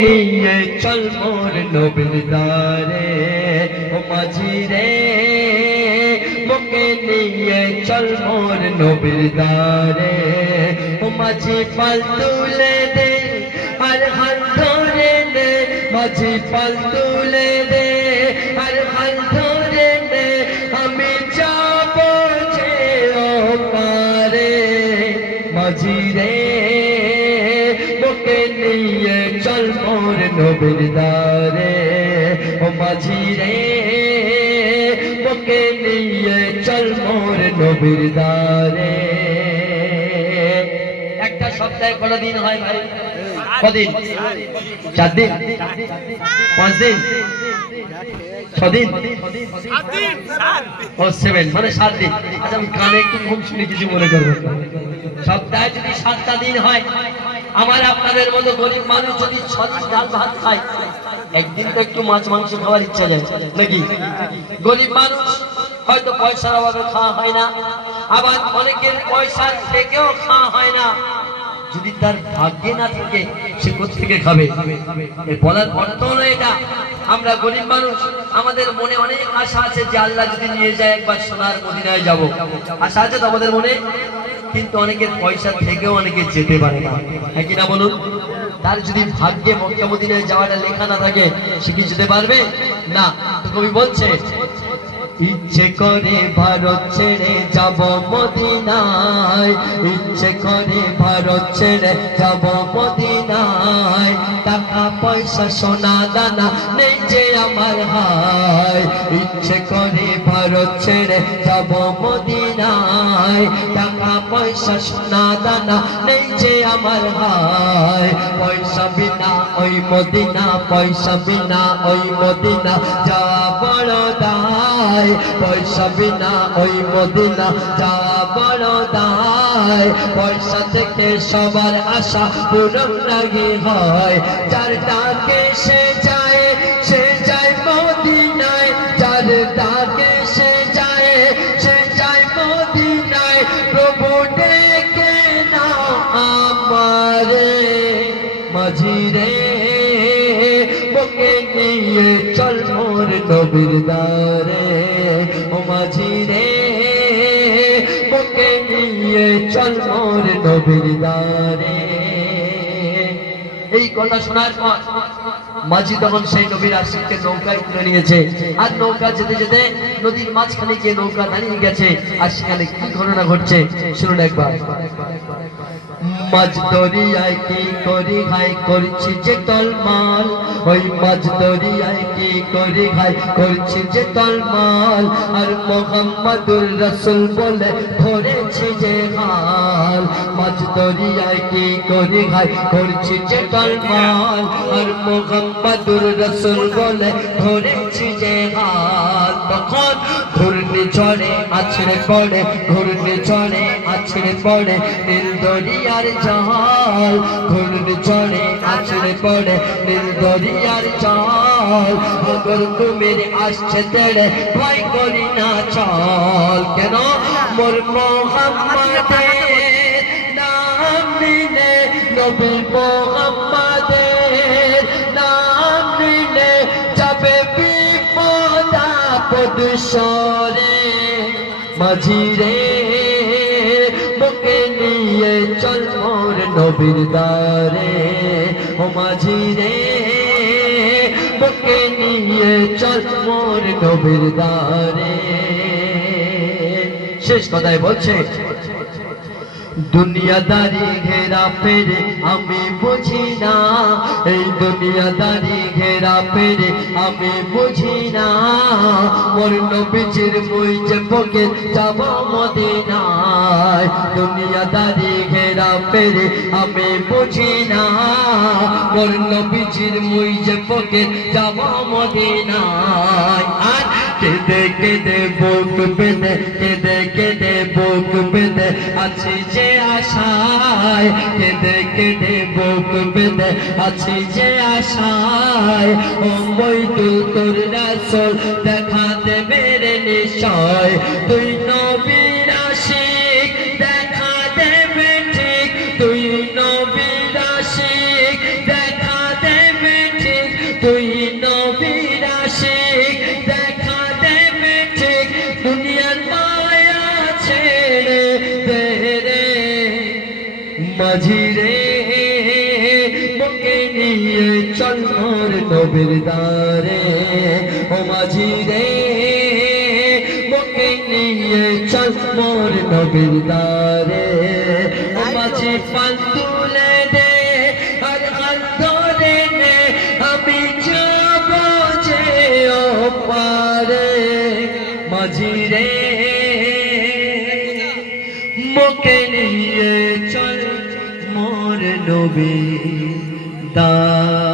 নিয়ে চল মোর নবীর দারে ও মাঝি রে মোকে নিয়ে চল মোর নবীর দারে ও মাঝি পাল তুলে দে আর হাল ধরে নে মাঝি পাল তুলে দে আর হাল ধরে নে আমি যাব যে ও পারে মাঝি রে মোকে নিয়ে চল মোর নবীর দারে ও মাঝি রে মোকে নিয়ে চল মোর নবীর দারে। একটা সপ্তাহে কত দিন হয় ভাই? কদিন? 4 দিন, 5 দিন, 6 দিন, ও 7 মানে 7 দিন। আচ্ছা আমি কানে একটু কম শুনে কিছু মনে করবেন না। সপ্তাহে যদি 7টা দিন হয়, আমার আপনাদের মতো গরিব মানুষ যদি 6 দিন ডাল ভাত খায়, একদিন তো একটু মাছ মাংস খাওয়ার ইচ্ছা যায় নাকি? গরিব মানুষ হয়তো পয়সার অভাবে খাওয়া হয় না, আবার অনেকের পয়সার থেকেও খাওয়া হয় না। যদি তার ভাগ্যে না থাকে সে কোথেকে খাবে? এর বলার অর্থ হলো এটা, আমরা গরিব মানুষ, আমাদের মনে অনেক আশা আছে যে আল্লাহ যদি নিয়ে যায় একবার সোনার মদিনায় যাব, আশা আছে তো আমাদের মনে। কিন্তু অনেকের পয়সা থেকেও অনেকে যেতে পারে না, হ্যাঁ কিনা বলুন? তার যদি ভাগ্যে মক্কা মদিনায় যাওয়াটা লেখা না থাকে সে কি যেতে পারবে না? তো কবি বলছে ইচ্ছে করে ভারত ছেড়ে যাব মদিনায়, ইচ্ছে করে ভারত ছেড়ে যাব মদিনায়, টাকা পয়সা সোনা দানা নেই যে আমার হায়। ইচ্ছে করে ভারত ছেড়ে যাব মদিনায়, টাকা পয়সা সোনা দানা নেই যে আমার হায়। পয়সা বিনা ওই মদিনা, পয়সা বিনা ওই মদিনা যাওয়া বড় দায়, পয়সা বিনা ওই মদিনা যাওয়া বড় দায়। পয়সা থেকে সবার আশা পূরণ লাগি হয়, যার ডাকে সে যায় মদিনায়, যার ডাকে সে যায় মদিনায়। প্রভু ডেকে নাও আমারে মাঝি রে মোকে নিয়ে চল মোর নবীর দারে ও মাঝি রে মোকে নিয়ে চল মোর নবীর দারে। এই কথা শোনার পর মাঝি তখন সেই নবীর আশিককে নৌকায় তুলে নিয়েছে, আর নৌকা যেতে যেতে নদীর মাঝখানে গিয়ে নৌকা দাঁড়িয়ে গেছে। আর সেখানে কি ঘটনা ঘটছে শুনুন একবার। মাছ দরিয়ায় কি করি খাই করছি যে তলমাল, ওই মাছ দরিয়ায় কি করি খাই করছি যে তলমাল। আর মোহাম্মদুর রাসূল বলে ধরেছি যে হাল, মাছ দরিয়ায় কি করি খাই করছি যে তলমাল। আর মোহাম্মদুর রাসূল বলে ধরেছি যে হাল। তখন ঘূর্ণিঝড়ে আছড়ে পড়ে, ঘূর্ণিঝড়ে আছড়ে পড়ে নীল দরিয়ার জল, ঘূর্ণিঝড়ে আছড়ে পড়ে নীল দরিয়ার জল। মগর কুমির আসছে তেড়ে ভয় করি না চল, কেন মোর মুহাম্মাদের নাম নিলে, নবী মুহাম্মাদের নাম নিলে যাবে বিপদ আপদ সরে। মাঝি রে মোকে নিয়ে চল মোর নবীর দারে ও মাঝি রে মোকে নিয়ে চল মোর নবীর দারে। শেষ কথায় বলছে দুনিয়াদারি ঘেরা ফেরে আমি বুঝি না, এই দুনিয়াদারি ঘেরা ফেরে আমি বুঝি না। মোর নবীজির মুই যে পকে যাব মদিনায়, দুনিয়াদারি ঘেরা ফেরে আমি বুঝি না। মোর নবীজির মুই যে পকে যাব মদিনায়। আর কেঁদে কেঁদে বুক বেঁধে, কেঁদে কেঁদে বুক বেঁধে আছি যে আশায়, কেঁদে কেঁদে বুক বেঁধে আছি যে আশায়। ও মইদুল তোর রাসূল দেখা দেবে রে নিশ্চয়, তুই নবীর আশিক দেখা দেবে ঠিক, তুই নবীর আশিক দেখা দেবে মাঝি রে মোকে নিয়ে চল মোর নবীর দ্বারে ও মাঝি রে মোকে নিয়ে চল মোর নবীর দ্বারে ও মাঝি পাল তুলে দে আর হাত ধরে নে আমি যাব যে ওপারে মাঝি রে মোকে নিয়ে চল মোর নবীর দ্বারে।